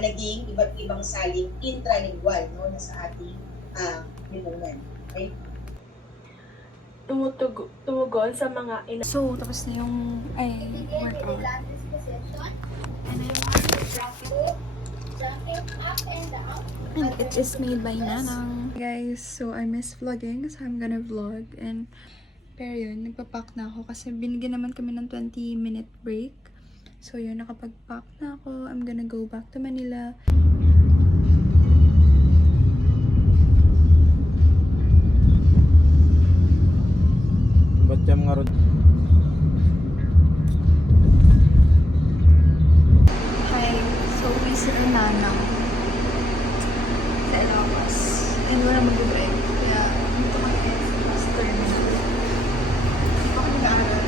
naging iba't ibang saling intralingual, no, na sa ating lipunan. Okay? Tumugon sa mga So, tapos na yung workout. And it is made by Nanang. Guys, so I miss vlogging, so I'm gonna vlog. And pero yun, nagpapack na ako kasi binigyan naman kami ng 20-minute break. So yun, nakapag-pack na ako. I'm gonna go back to Manila. Ba't jam nga ron? Hi, so we see our Nanang sa Elawas. And wala mag-break. Kaya, dito kami sa bus terminal. Dito kami nag-aaral.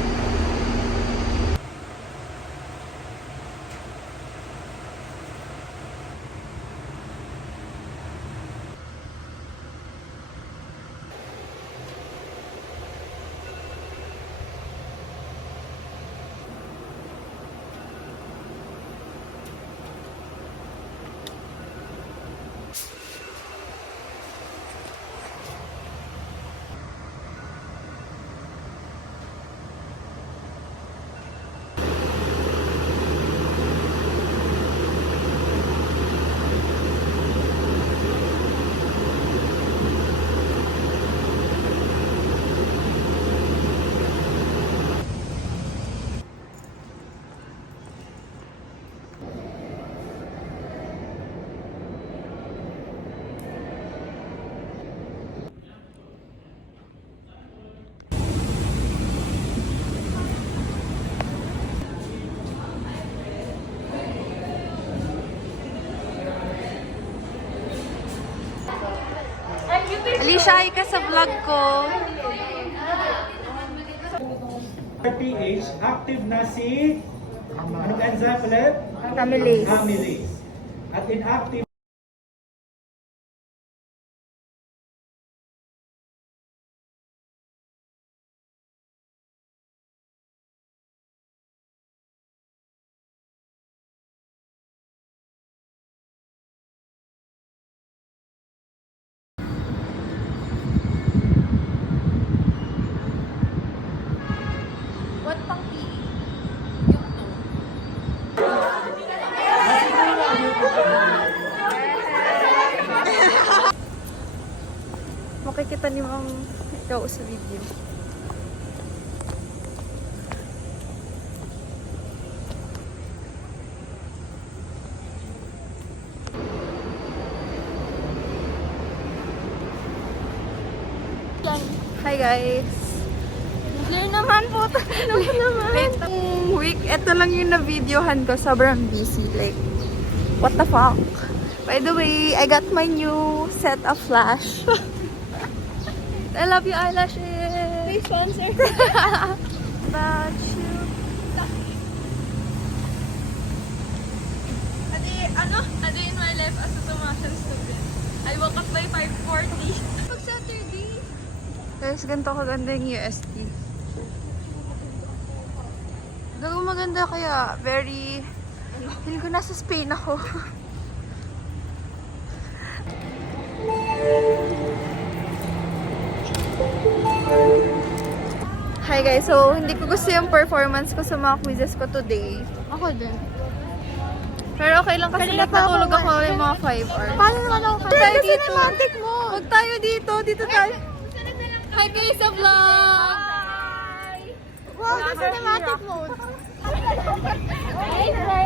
Alicia, hi ka sa vlog ko. PH, active na si anong enzyme ulit? Amylase. Amylase. At inactive What pang PE? Makikita niyo ang ikaw sa video. Hi guys! Clear naman po. Ano naman? Itong week, ito lang yung na-videohan ko. Sobrang busy. Like, what the fuck? By the way, I got my new set of flash. I love you, eyelashes. Please sponsor. About you. Adi in my life as a Tomasian student. I woke up by 5:40. Pag Saturday. Guys, ganito kaganda yung UST. Gago maganda kaya very... Hindi ko nasa Spain ako. Hi guys, so hindi ko gusto yung performance ko sa mga quizzes ko today. Ako din. Pero okay lang kasi natutulog ako yung mga 5 hours. Paano naman ako? Huwag tayo dito. Huwag tayo dito. Dito tayo. Hi kayo sa vlog! Hi! Wow, the cinematic mode. Hi,